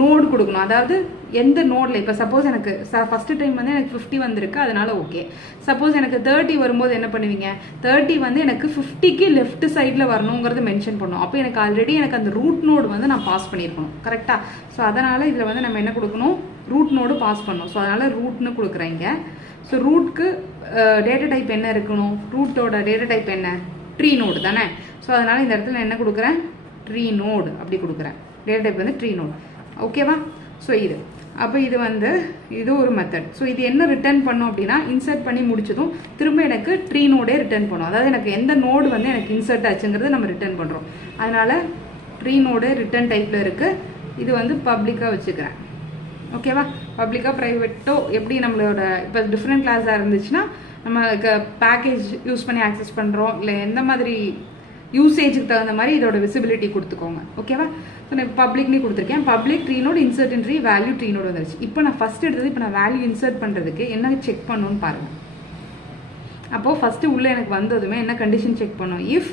நோடு கொடுக்கணும். அதாவது எந்த நோடில், இப்போ சப்போஸ் எனக்கு ஃபஸ்ட்டு டைம் வந்து எனக்கு 50 வந்திருக்கு, அதனால ஓகே. சப்போஸ் எனக்கு 30 வரும்போது என்ன பண்ணுவீங்க, 30 வந்து எனக்கு 50க்கு லெஃப்ட் சைடில் வரணுங்கிறது மென்ஷன் பண்ணணும். அப்போ எனக்கு ஆல்ரெடி எனக்கு அந்த ரூட் நோடு வந்து நான் பாஸ் பண்ணியிருக்கணும். கரெக்டாக? ஸோ அதனால் இதில் வந்து நம்ம என்ன கொடுக்கணும், ரூட் நோடு பாஸ் பண்ணணும். ஸோ அதனால் ரூட்னு கொடுக்குறீங்க. ஸோ ரூட்க்கு டேட்டா டைப் என்ன இருக்கணும், ரூட்டோட டேட்டா டைப் என்ன, ட்ரீ நோடு தானே. ஸோ அதனால் இந்த இடத்துல நான் என்ன கொடுக்குறேன், ட்ரீ நோடு அப்படி கொடுக்குறேன். டேட்டா டைப் வந்து ட்ரீ நோடு. ஓகேவா? ஸோ அப்போ இது வந்து இது ஒரு மெத்தட். ஸோ இது என்ன ரிட்டர்ன் பண்ணும் அப்படின்னா, இன்சர்ட் பண்ணி முடிச்சதும் திரும்ப எனக்கு ட்ரீ நோடே ரிட்டர்ன் பண்ணும். அதாவது எனக்கு எந்த நோடு வந்து எனக்கு இன்சர்ட் ஆச்சுங்கிறத நம்ம ரிட்டர்ன் பண்ணுறோம். அதனால ட்ரீ நோடு ரிட்டர்ன் டைப்பில் இருக்குது. இது வந்து பப்ளிக்காக வச்சுக்கிறேன். ஓகேவா? பப்ளிக்காக ப்ரைவேட்டோ எப்படி நம்மளோட இப்போ டிஃப்ரெண்ட் கிளாஸாக இருந்துச்சுன்னா நம்ம பேக்கேஜ் யூஸ் பண்ணி ஆக்சஸ் பண்ணுறோம், இல்லை எந்த மாதிரி யூசேஜுக்கு தகுந்த மாதிரி இதோட விசிபிலிட்டி கொடுத்துக்கோங்க. ஓகேவா? ஸோ நான் பப்ளிக்னே கொடுத்துருக்கேன். Public tree node, insert in tree, value tree node வந்துருச்சு. இப்போ நான் ஃபஸ்ட் எடுத்தது, இப்போ நான் வேல்யூ இன்சர்ட் பண்ணுறதுக்கு என்ன செக் பண்ணணும்னு பாருங்கள். அப்போது ஃபஸ்ட்டு உள்ளே எனக்கு வந்ததுமே என்ன கண்டிஷன் செக் பண்ணும், இஃப்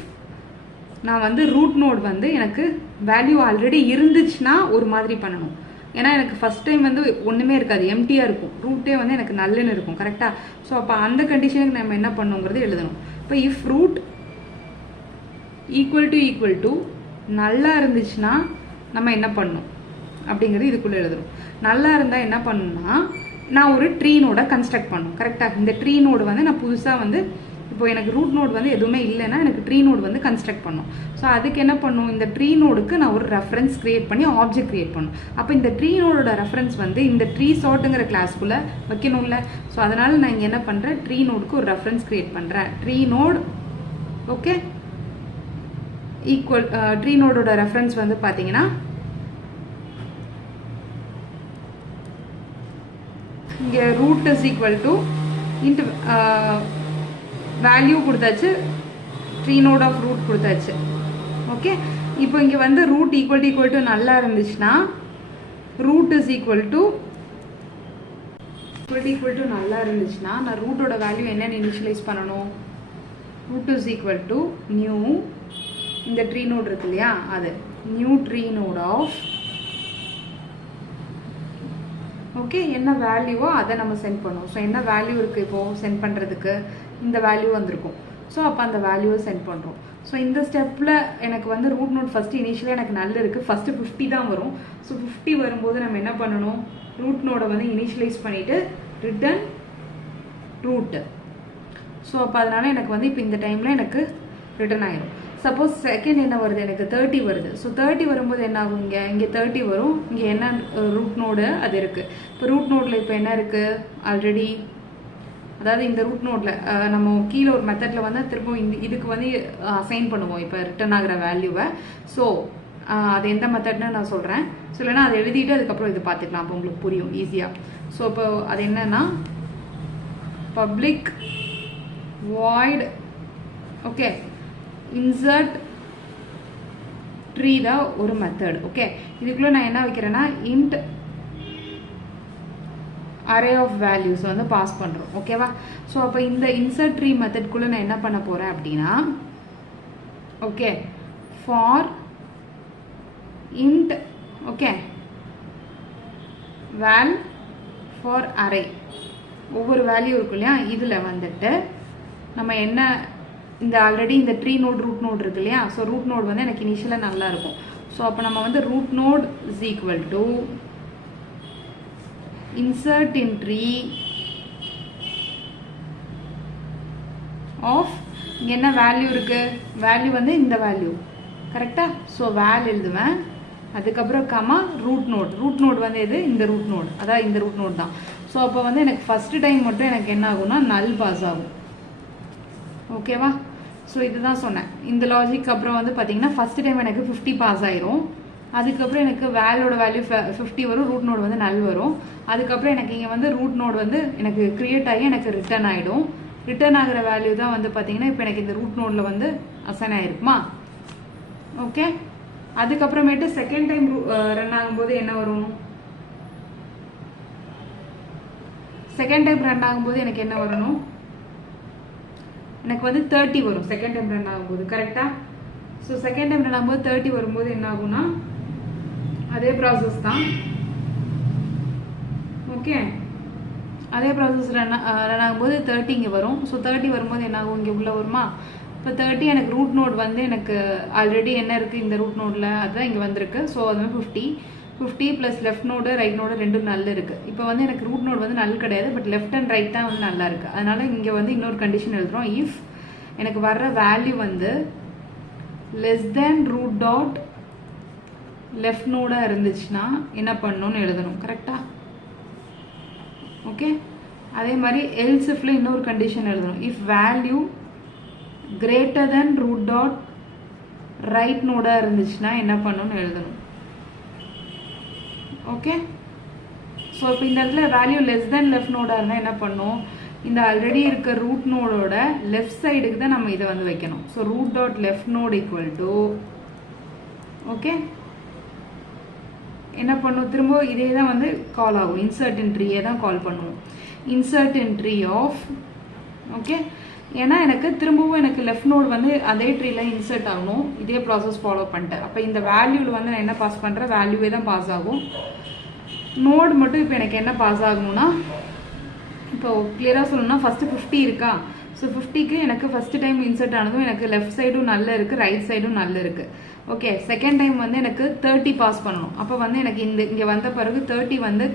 நான் வந்து ரூட் நோட் வந்து எனக்கு வேல்யூ ஆல்ரெடி இருந்துச்சுன்னா ஒரு மாதிரி பண்ணணும். ஏன்னா எனக்கு ஃபஸ்ட் டைம் வந்து ஒன்றுமே இருக்காது, எம்டியாக இருக்கும், ரூட்டே வந்து எனக்கு நல்லுன்னு இருக்கும். கரெக்டாக? ஸோ அப்போ அந்த கண்டிஷனுக்கு நம்ம என்ன பண்ணுங்கிறது எழுதணும். இப்போ இஃப் ரூட் ஈக்குவல் டு நல்லா இருந்துச்சுன்னா நம்ம என்ன பண்ணணும் அப்படிங்கிறது இதுக்குள்ளே எழுதணும். நல்லா இருந்தால் என்ன பண்ணணும்னா, நான் ஒரு ட்ரீ நோடை கன்ஸ்ட்ரக்ட் பண்ணணும். கரெக்டாக? இந்த ட்ரீ நோடு வந்து நான் புதுசாக வந்து இப்போ எனக்கு ரூட் நோடு வந்து எதுவுமே இல்லைன்னா எனக்கு ட்ரீ நோடு வந்து கன்ஸ்ட்ரக்ட் பண்ணும். ஸோ அதுக்கு என்ன பண்ணும், இந்த ட்ரீ நோடுக்கு நான் ஒரு ரெஃபரன்ஸ் கிரியேட் பண்ணி ஆப்ஜெக்ட் கிரியேட் பண்ணும். அப்போ இந்த ட்ரீ நோடோட ரெஃபரன்ஸ் வந்து இந்த ட்ரீ சார்ட்டுங்கிற கிளாஸ்க்குள்ளே வைக்கணும்ல. ஸோ அதனால் நான் இங்கே என்ன பண்ணுறேன், ட்ரீ நோடுக்கு ஒரு ரெஃபரன்ஸ் கிரியேட் பண்ணுறேன். Tree node okay equal tree நோடோட ரெஃபரன்ஸ் வந்து பார்த்தீங்கன்னா இங்கே root is equal to int value கொடுத்தாச்சு, ட்ரீ நோட் ஆஃப் ரூட் கொடுத்தாச்சு. ஓகே, இப்போ இங்கே வந்து ரூட் ஈக்குவல் டு நல்லா இருந்துச்சுன்னா ரூட் இஸ் ஈக்குவல் டு நல்லா இருந்துச்சுன்னா நான் ரூட்டோட வேல்யூ என்னென்னு இனிஷியலைஸ் பண்ணணும், root is equal to new, இந்த ட்ரீ நோட் இருக்கு இல்லையா, அது new tree node of okay என்ன வேல்யூவோ அதை நம்ம சென்ட் பண்ணுவோம். ஸோ என்ன வேல்யூ இருக்குது இப்போது சென்ட் பண்ணுறதுக்கு, இந்த வேல்யூ வந்திருக்கும். ஸோ அப்போ அந்த வேல்யூவை சென்ட் பண்ணுறோம். ஸோ இந்த ஸ்டெப்பில் எனக்கு வந்து ரூட் நோட் ஃபஸ்ட்டு இனிஷியலாக எனக்கு நல்ல இருக்குது, ஃபஸ்ட்டு 50 தான் வரும். ஸோ 50 வரும்போது நம்ம என்ன பண்ணணும், ரூட் நோடை வந்து இனிஷியலைஸ் பண்ணிவிட்டு ரிட்டர்ன் ரூட்டு. ஸோ அப்போ அதனால் எனக்கு வந்து இப்போ இந்த டைமில் எனக்கு ரிட்டர்ன் ஆகிடும். சப்போஸ் செகண்ட் என்ன வருது, எனக்கு 30 வருது. ஸோ 30 வரும்போது என்ன ஆகும், இங்கே 30 வரும், இங்கே என்ன ரூட் நோடு அது இருக்குது. இப்போ ரூட் நோடில் இப்போ என்ன இருக்குது, ஆல்ரெடி அதாவது இந்த ரூட் நோட்ல நம்ம கீழே ஒரு மெத்தட்ல வந்து திரும்ப இதுக்கு வந்து அசைன் பண்ணுவோம் இப்போ ரிட்டர்ன் ஆகிற வேல்யூவை. ஸோ அது எந்த மெத்தட்னு நான் சொல்கிறேன். ஸோ இல்லைன்னா அதை எழுதிட்டு அதுக்கப்புறம் இது பார்த்துக்கலாம், அப்போ உங்களுக்கு புரியும் ஈஸியாக. ஸோ இப்போ அது என்னன்னா public void okay insert tree தான் ஒரு மெத்தட். ஓகே, இதுக்குள்ள நான் என்ன வைக்கிறேன்னா இன்ட் அரே ஆஃப் வேல்யூஸ் வந்து பாஸ் பண்ணுறோம். ஓகேவா? ஸோ அப்போ இந்த இன்சர்ட் ட்ரீ மெத்தட்குள்ளே நான் என்ன பண்ண போகிறேன் அப்படின்னா okay for int okay val for array ஒவ்வொரு வேல்யூ இருக்கும் இல்லையா, இதில் வந்துட்டு நம்ம என்ன இந்த ஆல்ரெடி இந்த ட்ரீ நோட் ரூட் நோட் இருக்கு இல்லையா. ஸோ ரூட் நோட் வந்து எனக்கு இனிஷியலாக நல்லா இருக்கும். ஸோ அப்போ நம்ம வந்து root node is equal to insert in tree of இங்கே என்ன வேல்யூ இருக்கு, வேல்யூ வந்து இந்த வேல்யூ கரெக்டா. ஸோ வேல் எழுதுவேன், அதுக்கப்புறம் கமா ரூட் நோட் வந்து எது, இந்த ரூட் நோட், அதான் இந்த ரூட் நோட் தான். ஸோ அப்போ வந்து எனக்கு ஃபர்ஸ்ட் டைம் மட்டும் எனக்கு என்ன ஆகும்னா நல் பாஸ் ஆகும். ஓகேவா? ஸோ இதுதான் சொன்னேன். இந்த லாஜிக் அப்புறம் வந்து பார்த்தீங்கன்னா ஃபர்ஸ்ட் டைம் எனக்கு 50 பாஸ் ஆயிரும். அதுக்கப்புறம் எனக்கு வேலோட வேல்யூ 50 வரும், ரூட் நோட் வந்து நல் வரும். அதுக்கப்புறம் எனக்கு இங்கே வந்து ரூட் நோட் வந்து எனக்கு கிரியேட் ஆகி எனக்கு ரிட்டர்ன் ஆகிடும். ரிட்டர்ன் ஆகிற வேல்யூ தான் வந்து பார்த்தீங்கன்னா இப்போ எனக்கு இந்த ரூட் நோடில் வந்து அசைன் ஆகிருக்குமா. ஓகே, அதுக்கப்புறமேட்டு செகண்ட் டைம் ரன் ஆகும்போது என்ன வரும், செகண்ட் டைம் ரன் ஆகும்போது எனக்கு என்ன வரணும், எனக்கு வந்து 30 வரும் செகண்ட் டைம் ரன் ஆகும்போது கரெக்டா. ஸோ செகண்ட் டைம் ரன் ஆகும்போது 30 வரும்போது என்ன ஆகும்னா அதே ப்ராசஸ் தான். ஓகே, அதே ப்ராசஸ் ரன் ஆகும்போது 30 இங்கே வரும். ஸோ 30 வரும்போது என்ன ஆகும், இங்கே உள்ள வருமா. இப்போ 30 எனக்கு ரூட் நோட் வந்து எனக்கு ஆல்ரெடி என்ன இருக்குது இந்த ரூட் நோடில், அதுதான் இங்கே வந்திருக்கு. ஸோ அது வந்து 50 plus left node right node ரெண்டும் நல்ல இருக்குது. இப்போ வந்து எனக்கு ரூட் நோட் வந்து நல் கிடையாது, பட் லெஃப்ட் அண்ட் ரைட் தான் வந்து நல்லா இருக்குது. அதனால இங்கே வந்து இன்னொரு கண்டிஷன் எழுதுகிறோம். இஃப் எனக்கு வர்ற வேல்யூ வந்து less than root dot left நோடாக இருந்துச்சுன்னா என்ன பண்ணணும்னு எழுதணும் கரெக்டா. ஓகே, அதே மாதிரி எல்ஸ் இஃப்ல இன்னொரு கண்டிஷன் எழுதணும். If value greater than root dot right நோடாக இருந்துச்சுன்னா என்ன பண்ணணும்னு எழுதணும். ஓகே, ஸோ இப்போ இந்த இடத்துல வேல்யூ லெஸ் தேன் லெஃப்ட் நோடாக இருந்தால் என்ன பண்ணும், இந்த ஆல்ரெடி இருக்க ரூட் நோடோட லெஃப்ட் சைடுக்கு தான் நம்ம இதை வந்து வைக்கணும். So root dot left node equal to okay என்ன பண்ணும், திரும்ப இதே தான் வந்து கால் ஆகும், இன்சர்ட் இன் ட்ரீயே தான் கால் பண்ணுவோம். Insert in tree of okay, ஏன்னா எனக்கு திரும்பவும் எனக்கு லெஃப்ட் நோட் வந்து அதே ட்ரீல இன்சர்ட் ஆகணும். இதே ப்ராசஸ் ஃபாலோ பண்ணிட்டேன். அப்போ இந்த வேல்யூவில் வந்து நான் என்ன பாஸ் பண்ணுறேன், வேல்யூவே தான் பாஸ் ஆகும். நோடு மட்டும் இப்போ எனக்கு என்ன பாஸ் ஆகணும்னா, இப்போ கிளியராக சொல்லணும்னா ஃபஸ்ட்டு 50 இருக்கா. ஸோ 50க்கு எனக்கு ஃபர்ஸ்ட் டைம் இன்சர்ட் ஆனதும் எனக்கு லெஃப்ட் சைடும் நல்ல இருக்குது, ரைட் சைடும் நல்ல இருக்குது. ஓகே, செகண்ட் டைம் வந்து எனக்கு 30 பாஸ் பண்ணணும். அப்போ வந்து எனக்கு இங்கே வந்த பிறகு 30 வந்து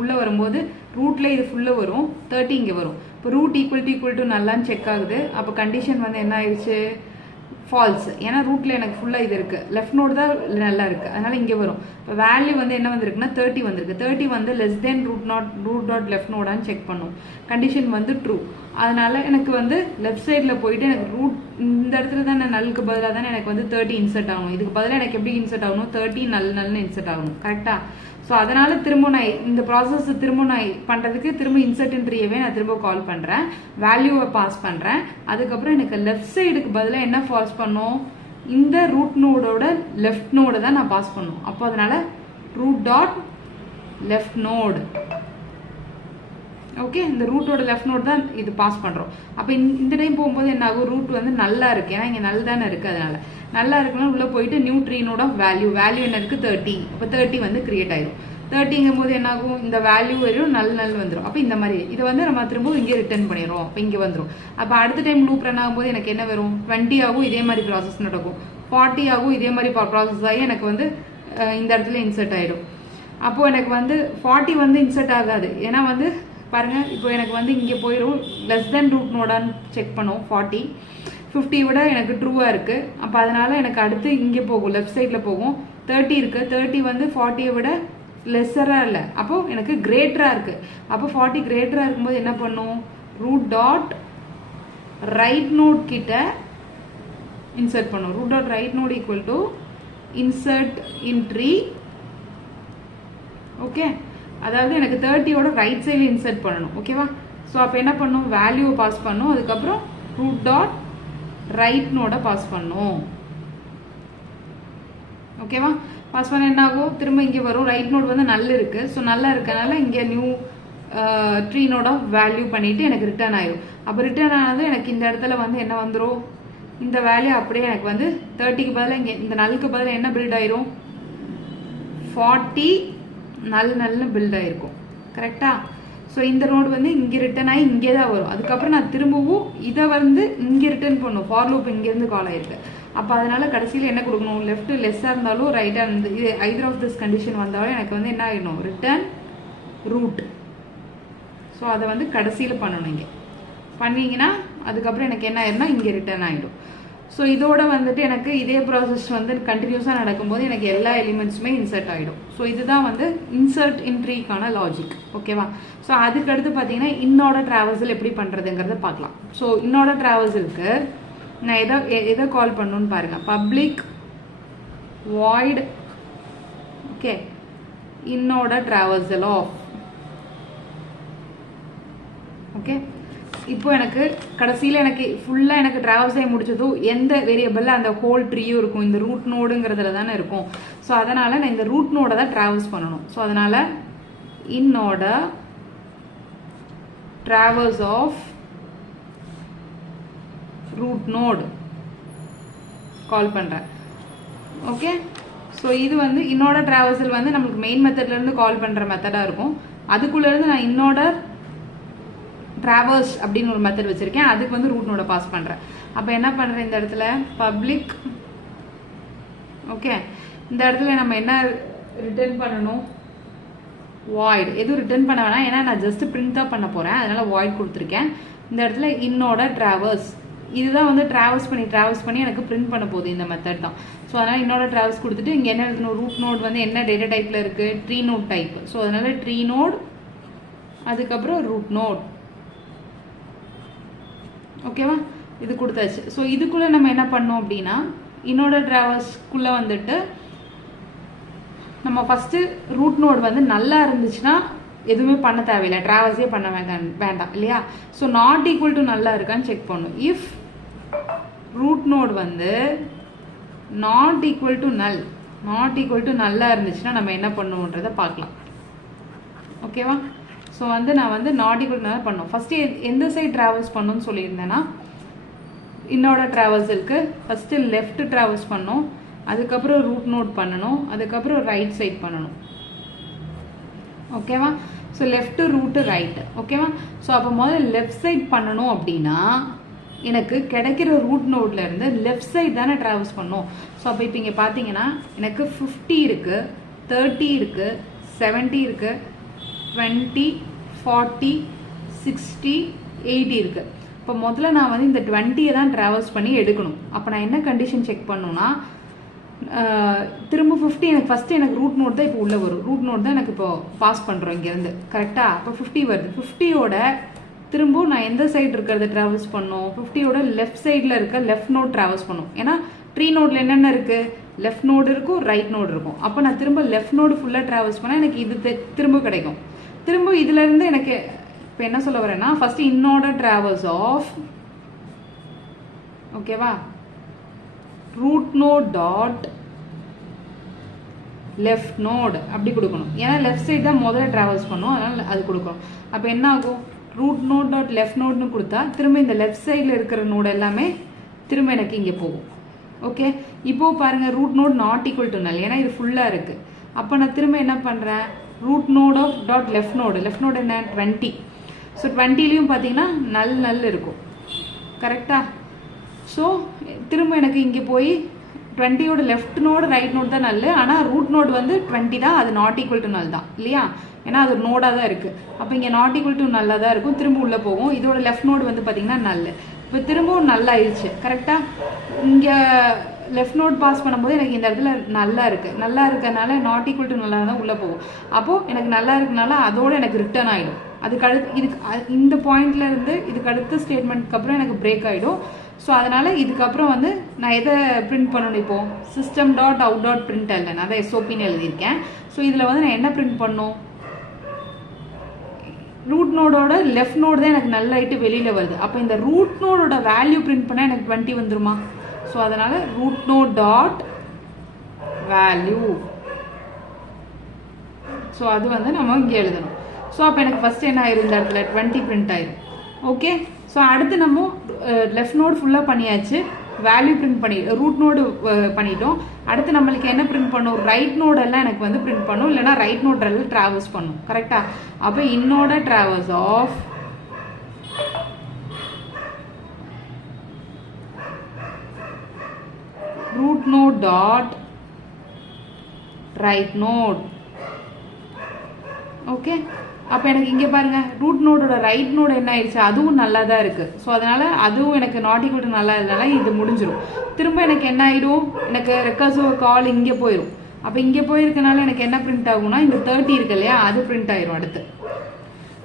உள்ளே வரும்போது ரூட்டில் இது ஃபுல்லாக வரும், 30 இங்கே வரும். இப்போ ரூட் ஈக்குவல் டு நல்லான்னு செக் ஆகுது. அப்போ கண்டிஷன் வந்து என்ன ஆயிடுச்சு, ஃபால்ஸ். ஏன்னா ரூட்டில் எனக்கு ஃபுல்லாக இது இருக்குது, லெஃப்ட் நோடு தான் நல்லா இருக்குது, அதனால் இங்கே வரும். இப்போ வேல்யூ வந்து என்ன வந்திருக்குன்னா 30 வந்திருக்கு. 30 வந்து less than root dot left நோடான்னு செக் பண்ணும். கண்டிஷன் வந்து ட்ரூ. அதனால எனக்கு வந்து லெஃப்ட் சைடில் போயிட்டு எனக்கு ரூட் இந்த இடத்துல தான் நல்லுக்கு பதிலாக தானே எனக்கு வந்து 30 இன்சர்ட் ஆகணும். இதுக்கு பதிலாக எனக்கு எப்படி இன்சர்ட் ஆகணும், 30 நல்ல இன்சர்ட் ஆகணும் கரெக்டாக. ஸோ அதனால திரும்ப நான் இந்த ப்ராசஸ் திரும்ப நான் பண்ணுறதுக்கு திரும்ப இன்சர்ட் இன் ட்ரீயவே நான் திரும்ப கால் பண்ணுறேன், வேல்யூவை பாஸ் பண்ணுறேன். அதுக்கப்புறம் எனக்கு லெஃப்ட் சைடுக்கு பதிலாக என்ன பாஸ் பண்ணும், இந்த ரூட் நோடோட லெஃப்ட் நோடு தான் நான் பாஸ் பண்ணும். அப்போ அதனால root dot left node okay, இந்த ரூட்டோட லெஃப்ட் நோட் தான் இது பாஸ் பண்ணுறோம். அப்போ இந்த டைம் போகும்போது என்ன ஆகும், ரூட் வந்து நல்லா இருக்கு, ஏன்னா இங்கே நல் தானே இருக்குது. அதனால நல்லா இருக்குன்னா உள்ளே போயிட்டு new tree node of value என்ன இருக்குது 30. அப்போ 30 வந்து கிரியேட் ஆயிடும். 30ங்கும் போது என்ன ஆகும், இந்த வேல்யூ வரும் நல் வந்துடும். அப்போ இந்த மாதிரி இதை வந்து நம்ம திரும்ப இங்கே ரிட்டர்ன் பண்ணிடுறோம். அப்போ இங்கே வந்துடும். அப்போ அடுத்த டைம் லூப் ரன் ஆகும்போது எனக்கு என்ன வரும், 20 ஆகும், இதே மாதிரி ப்ராசஸ் நடக்கும். 40 ஆகும், இதே மாதிரி ப்ராசஸ் ஆகி எனக்கு வந்து இந்த இடத்துல இன்சர்ட் ஆயிடும். அப்போது எனக்கு வந்து 40 வந்து இன்சர்ட் ஆகாது, ஏன்னா வந்து பாருங்க இப்போ எனக்கு வந்து இங்கே போயிடும், லெஸ் தென் ரூட் நோடான்னு செக் பண்ணுவோம். 50 விட எனக்கு ட்ரூவாக இருக்குது. அப்போ அதனால எனக்கு அடுத்து இங்கே போகும், லெஃப்ட் சைடில் போகும். 30 இருக்குது, 30 வந்து 40யை விட லெஸ்ஸராக இல்லை, அப்போது எனக்கு கிரேட்டராக இருக்குது. அப்போ 40 கிரேட்டராக இருக்கும்போது என்ன பண்ணும், ரூட் டாட் ரைட் நோட் கிட்ட இன்சர்ட் பண்ணும். Root dot right node equal to insert in tree. Okay, அதாவது எனக்கு 30யோட ரைட் சைடில் இன்சர்ட் பண்ணணும். ஓகேவா? ஸோ அப்போ என்ன பண்ணும், வேல்யூவை பாஸ் பண்ணும், அதுக்கப்புறம் ரூட் டாட் ரைட் நோட பாஸ் பண்ணும். ஓகேவா? பாஸ் பண்ண என்ன ஆகும், திரும்ப இங்கே வரும். ரைட் நோட் வந்து நல்ல இருக்குது, ஸோ நல்லா இருக்கனால இங்கே நியூ ட்ரீ நோட வேல்யூ பண்ணிவிட்டு எனக்கு ரிட்டர்ன் ஆயிடும். அப்போ ரிட்டர்ன் ஆனது எனக்கு இந்த இடத்துல வந்து என்ன வந்துடும், இந்த வேல்யூ அப்படியே எனக்கு வந்து 30க்கு பதிலாக இங்கே இந்த நல்லுக்கு பதிலாக என்ன பில்ட் ஆயிரும், 40 நல்ல பில்ட் ஆயிருக்கும். கரெக்டா? ஸோ இந்த நோடு வந்து இங்கே ரிட்டர்ன் ஆகி இங்கே தான் வரும். அதுக்கப்புறம் நான் திரும்பவும் இதை வந்து இங்கே ரிட்டர்ன் பண்ணும். ஃபார் லூப் இங்கேருந்து கால் ஆயிருக்கு. அப்போ அதனால கடைசியில் என்ன கொடுக்கணும், லெஃப்ட் லெஸ்ஸாக இருந்தாலும் ரைட்டாக இருந்து இது ஐதர் ஆஃப் திஸ் கண்டிஷன் வந்தாலும் எனக்கு வந்து என்ன ஆகிடணும், ரிட்டர்ன் ரூட். ஸோ அதை வந்து கடைசியில் பண்ணணும். இங்கே பண்ணிங்கன்னா அதுக்கப்புறம் எனக்கு என்ன ஆயிரும்னா இங்கே ரிட்டர்ன் ஆகிடும். ஸோ இதோட வந்துட்டு எனக்கு இதே ப்ராசஸ் வந்து கண்டினியூஸாக நடக்கும்போது எனக்கு எல்லா எலிமெண்ட்ஸுமே இன்சர்ட் ஆகிடும். ஸோ இதுதான் வந்து இன்சர்ட் இன் ட்ரீக்கான லாஜிக். ஓகேவா? ஸோ அதுக்கடுத்து பார்த்தீங்கன்னா இன்னோட ட்ராவல்ஸில் எப்படி பண்ணுறதுங்கிறத பார்க்கலாம். ஸோ இன்னோட ட்ராவல்ஸுக்கு நான் எதை கால் பண்ணணும்னு பாருங்கள். Public void okay in order traversal of. Okay, இப்போ எனக்கு கடைசியில் எனக்கு ஃபுல்லாக எனக்கு ட்ராவல்ஸ் ஆகி முடிச்சதும் எந்த வேரியபிளில் அந்த ஹோல் ட்ரீயும் இருக்கும், இந்த ரூட் நோடுங்கிறதுல தானே இருக்கும். ஸோ அதனால் நான் இந்த ரூட் நோடை தான் ட்ராவல்ஸ் பண்ணணும். ஸோ அதனால் இன்னோட ட்ராவல்ஸ் ஆஃப் ரூட் நோடு கால் பண்ணுறேன். ஓகே, ஸோ இது வந்து இன்னோட ட்ராவல்ஸில் வந்து நம்மளுக்கு மெயின் மெத்தட்லேருந்து கால் பண்ணுற மெத்தடாக இருக்கும். அதுக்குள்ளேருந்து நான் இன்னோட ட்ராவல்ஸ் அப்படின்னு ஒரு மெத்தட் வச்சுருக்கேன். அதுக்கு வந்து ரூட் நோட பாஸ் பண்ணுறேன். அப்போ என்ன பண்ணுறேன், இந்த இடத்துல பப்ளிக் ஓகே இந்த இடத்துல நம்ம என்ன ரிட்டர்ன் பண்ணணும், வாய்ட். எதுவும் ரிட்டர்ன் பண்ண வேணாம், ஏன்னா நான் ஜஸ்ட் பிரிண்ட் தான் பண்ண போகிறேன், அதனால் வாய்ட் கொடுத்துருக்கேன். இந்த இடத்துல இன்னோட ட்ராவல்ஸ், இதுதான் வந்து ட்ராவல்ஸ் பண்ணி எனக்கு பிரிண்ட் பண்ண போகுது இந்த மெத்தட் தான். ஸோ அதனால் இன்னோட ட்ராவல்ஸ் கொடுத்துட்டு இங்கே என்ன எழுதணும், ரூட் நோட் வந்து என்ன டேட்டா டைப்பில் இருக்குது, ட்ரீ நோட் டைப். ஸோ அதனால் ட்ரீ நோட் அதுக்கப்புறம் ரூட் நோட். ஓகேவா? இது கொடுத்தாச்சு. ஸோ இதுக்குள்ளே நம்ம என்ன பண்ணோம் அப்படின்னா இன்னோட ட்ராவல்ஸ்க்குள்ளே வந்துட்டு நம்ம ஃபஸ்ட்டு ரூட் நோட் வந்து நல்லா இருந்துச்சுன்னா எதுவுமே பண்ண தேவையில்லை, ட்ராவல்ஸே பண்ண வேண்டாம் இல்லையா? ஸோ நாட் ஈக்குவல் டு நல்லா இருக்கான்னு செக் பண்ணும். இஃப் ரூட் நோட் வந்து நாட் ஈக்குவல் டு நல்லா இருந்துச்சுன்னா நம்ம என்ன பண்ணுவோன்றதை பார்க்கலாம். ஓகேவா? ஸோ வந்து நான் வந்து நாட் ஈக்குவல் டு பண்ணோம். ஃபஸ்ட்டு எந்த சைட் ட்ராவல்ஸ் பண்ணணும்னு சொல்லியிருந்தேன்னா இன்னோட ட்ராவல்ஸுக்கு ஃபஸ்ட்டு லெஃப்ட் ட்ராவல்ஸ் பண்ணணும், அதுக்கப்புறம் ரூட் நோட் பண்ணணும், அதுக்கப்புறம் ரைட் சைட் பண்ணணும். ஓகேவா? So left root right. ஓகேவா? ஸோ அப்போ முதல்ல லெஃப்ட் சைட் பண்ணணும் அப்படின்னா எனக்கு கிடைக்கிற ரூட் நோட்லேருந்து லெஃப்ட் சைட் தானே ட்ராவல்ஸ் பண்ணணும். ஸோ அப்போ இப்போ இங்கே பார்த்தீங்கன்னா எனக்கு 50 இருக்குது, 30 இருக்குது, 70 இருக்குது, 20, 40, 60, 80 இருக்குது. இப்போ முதல்ல நான் வந்து இந்த 20 தான் ட்ராவல்ஸ் பண்ணி எடுக்கணும். அப்போ நான் என்ன கண்டிஷன் செக் பண்ணணும்னா திரும்ப 50 எனக்கு ஃபஸ்ட்டு எனக்கு ரூட் நோட் தான் இப்போ உள்ளே வரும். ரூட் நோட் தான் எனக்கு இப்போ பாஸ் பண்ணுறோம் இங்கேருந்து. கரெக்டாக? அப்போ 50 வருது. 50யோட திரும்ப நான் எந்த சைடு இருக்கிறத ட்ராவல்ஸ் பண்ணணும், 50யோட லெஃப்ட் சைடில் இருக்க லெஃப்ட் நோட் ட்ராவல்ஸ் பண்ணும். ஏன்னா ட்ரீ நோட்டில் என்னென்ன இருக்குது, லெஃப்ட் நோடு இருக்கும், ரைட் நோடு இருக்கும். அப்போ நான் திரும்ப லெஃப்ட் நோடு ஃபுல்லாக ட்ராவல்ஸ் பண்ணால் எனக்கு இது திரும்ப கிடைக்கும். திரும்ப இதுலேருந்து எனக்கு இப்போ என்ன சொல்ல வரேன்னா ஃபஸ்ட்டு இன்னோட ட்ராவல்ஸ் ஆஃப் ஓகேவா root node dot left node அப்படி கொடுக்கணும். ஏன்னா லெஃப்ட் சைடு தான் முதல்ல ட்ராவல்ஸ் பண்ணும், அதனால் அது கொடுக்கணும். அப்போ என்ன ஆகும், ரூட் நோட் டாட் லெஃப்ட் நோட்னு கொடுத்தா திரும்ப இந்த லெஃப்ட் சைடில் இருக்கிற நோடு எல்லாமே திரும்ப எனக்கு இங்கே போகும். ஓகே, இப்போது பாருங்கள் root node not equal to null, ஏன்னா இது ஃபுல்லாக இருக்குது. அப்போ நான் திரும்ப என்ன பண்ணுறேன், root node of dot left node என்ன 20. ஸோ 20லையும் பார்த்தீங்கன்னா நல் இருக்கும். கரெக்டாக? ஸோ திரும்ப எனக்கு இங்கே போய் 20யோட லெஃப்ட் நோடு ரைட் நோட் தான் நல், ஆனால் ரூட் நோடு வந்து 20 தான், அது நாட் ஈக்குவல் டு நல் தான் இல்லையா? ஏன்னா அது ஒரு நோடாக தான் இருக்குது. அப்போ இங்கே நாட் ஈக்குவல் டு நல்லா தான் இருக்கும், திரும்ப உள்ளே போகும். இதோட லெஃப்ட் நோடு வந்து பார்த்தீங்கன்னா நல். இப்போ திரும்பவும் நல்லாயிருச்சு. கரெக்டாக? இங்கே லெஃப்ட் நோட் பாஸ் பண்ணும்போது எனக்கு இந்த இடத்துல நல்லா இருக்குது. நல்லா இருக்கிறதுனால நாட் ஈக்குவல் டு நல்லா தான் உள்ளே போகும். அப்போது எனக்கு நல்லா இருக்கனால அதோடு எனக்கு ரிட்டர்ன் ஆகிடும். அதுக்கு அடுத்து இதுக்கு இந்த பாயிண்ட்ல இருந்து இதுக்கு அடுத்த ஸ்டேட்மெண்ட்க்கு அப்புறம் எனக்கு பிரேக் ஆகிடும். ஸோ அதனால் இதுக்கப்புறம் வந்து நான் எதை பிரிண்ட் பண்ணணும் இப்போது system dot out dot print L N அதை எஸ்ஓபின்னு எழுதியிருக்கேன். ஸோ இதில் வந்து நான் என்ன பிரிண்ட் பண்ணணும் ரூட் நோடோட லெஃப்ட் நோடு தான் எனக்கு நல்ல ஆகிட்டு வெளியில் வருது. அப்போ இந்த ரூட் நோடோட வேல்யூ பிரிண்ட் பண்ணால் எனக்கு 20 வந்துருமா? ஸோ அதனால் root node dot value. So அது வந்து நம்ம இங்கே எழுதணும். ஸோ அப்போ எனக்கு ஃபஸ்ட்டு என்ன ஆயிரும் இந்த இடத்துல 20 பிரிண்ட் ஆயிரும். ஓகே. ஸோ அடுத்து நம்ம லெஃப்ட் நோடு ஃபுல்லாக பண்ணியாச்சு, வேல்யூ பிரிண்ட் பண்ணி ரூட் நோடு பண்ணிட்டோம். அடுத்து நம்மளுக்கு என்ன பிரிண்ட் பண்ணும் ரைட் நோடெல்லாம் எனக்கு வந்து பிரிண்ட் பண்ணும், இல்லைனா ரைட் நோடெல்லாம் ட்ராவல்ஸ் பண்ணும். கரெக்டாக? அப்போ in order traversal of root node dot right node. Okay. அப்போ எனக்கு இங்கே பாருங்கள் ரூட் நோடோட ரைட் நோடு என்ன ஆயிடுச்சு, அதுவும் நல்லா தான் இருக்குது. ஸோ அதனால் அதுவும் எனக்கு நாட் ஈக்குவல் டு நல்லா இல்லைனால இது முடிஞ்சிடும். திரும்ப எனக்கு என்ன ஆகிடும், எனக்கு ரெக்கர்சிவ் கால் இங்கே போயிடும். அப்போ இங்கே போயிருக்கனால எனக்கு என்ன பிரிண்ட் ஆகும்னா இந்த 30 இருக்கு இல்லையா, அது பிரிண்ட் ஆயிரும் அடுத்து.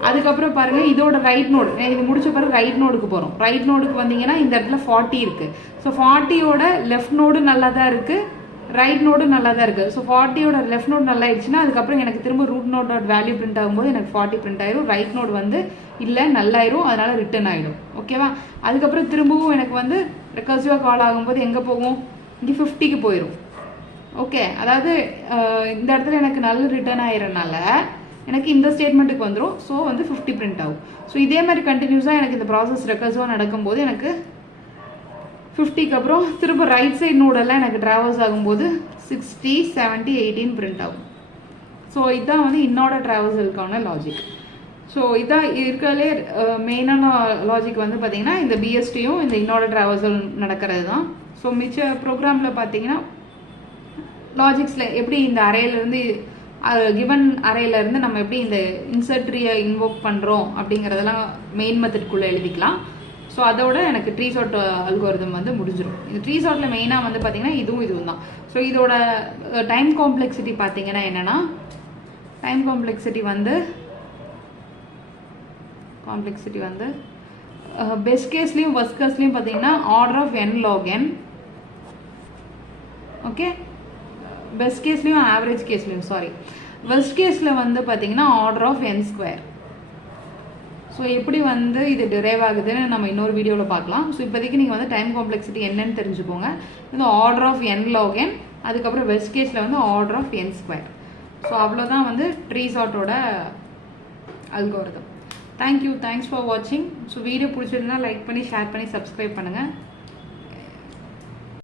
அதுக்கப்புறம் பாருங்கள் இதோட ரைட் நோடு இது முடிச்ச பிறகு ரைட் நோடுக்கு போகிறோம். ரைட் நோடுக்கு வந்தீங்கன்னா இந்த இடத்துல 40 இருக்குது. ஸோ 40யோட லெஃப்ட் நோடு நல்லா தான் இருக்குது, ரைட் நோடு நல்லா தான் இருக்குது. ஸோ 40யோட லெஃப்ட் நோடு நல்லா ஆயிடுச்சுன்னா அதுக்கப்புறம் எனக்கு திரும்ப root node dot value print ஆகும்போது எனக்கு 40 பிரிண்ட் ஆயிரும். ரைட் நோடு வந்து இல்லை நல்லாயிரும், அதனால ரிட்டர்ன் ஆகிடும். ஓகேவா? அதுக்கப்புறம் திரும்பவும் எனக்கு வந்து ரெக்கர்சிவாக கால் ஆகும்போது எங்கே போகும், இங்கே 50க்கு போயிடும். ஓகே. அதாவது இந்த இடத்துல எனக்கு நல்ல ரிட்டர்ன் ஆகிறனால எனக்கு இந்த ஸ்டேட்மெண்ட்டுக்கு வந்துடும். ஸோ வந்து 50 பிரிண்ட் ஆகும். ஸோ இதே மாதிரி கண்டினியூஸாக எனக்கு இந்த ப்ராசஸ் ரெக்கர்சிவாக நடக்கும்போது எனக்கு 50க்கு அப்புறம் திரும்ப ரைட் சைட் நோடெல்லாம் எனக்கு ட்ராவல்ஸ் ஆகும்போது 60, 70, 18 பிரிண்ட் ஆகும். ஸோ இதுதான் வந்து இன்னோட ட்ராவல்ஸுக்கான லாஜிக். ஸோ இதான் இருக்கிறதுலே மெயினான லாஜிக் வந்து பார்த்தீங்கன்னா இந்த பிஎஸ்டியும் இந்த இன்னோட ட்ராவல்ஸல் நடக்கிறது தான். ஸோ மிச்ச ப்ரோக்ராமில் பார்த்தீங்கன்னா லாஜிக்ஸில் எப்படி இந்த அரேலேருந்து கிவன் அரேலேருந்து நம்ம எப்படி இந்த இன்சர்ட்ரியை இன்வோக் பண்ணுறோம் அப்படிங்கிறதெல்லாம் மெயின் மெத்தட்குள்ளே எழுதிக்கலாம். ஸோ அதோட எனக்கு ட்ரீ சார்ட் அல்கோரிதம் வந்து முடிஞ்சிடும். இந்த ட்ரீ சார்ட்டில் மெயினாக வந்து பார்த்தீங்கன்னா இதுவும் தான். ஸோ இதோட டைம் காம்ப்ளெக்சிட்டி பார்த்தீங்கன்னா என்னென்னா டைம் காம்ப்ளெக்சிட்டி வந்து பெஸ்ட் கேஸ்லேயும் வர்ஸ்ட் கேஸ்லேயும் பார்த்தீங்கன்னா order of n log n. Okay. Best கேஸ்லேயும் ஆவரேஜ் கேஸ்லேயும் வெஸ்ட் கேஸில் வந்து பார்த்தீங்கன்னா order of n square. So எப்படி வந்து இது டிரைவ் ஆகுதுன்னு நம்ம இன்னொரு வீடியோவில் பார்க்கலாம். ஸோ இப்போதைக்கு நீங்கள் வந்து டைம் காம்ப்ளெக்சிட்டி என்னன்னு தெரிஞ்சுக்கோங்க. இது order of n log n, அதுக்கப்புறம் வெஸ்ட் கேஸில் வந்து order of n square. So அவ்வளோதான் வந்து ட்ரீ சார்ட்டோட அல்கோரிதம். தேங்க்யூ, தேங்க்ஸ் ஃபார் வாட்சிங். ஸோ வீடியோ பிடிச்சிருந்தா லைக் பண்ணி ஷேர் பண்ணி சப்ஸ்கிரைப் பண்ணுங்கள்.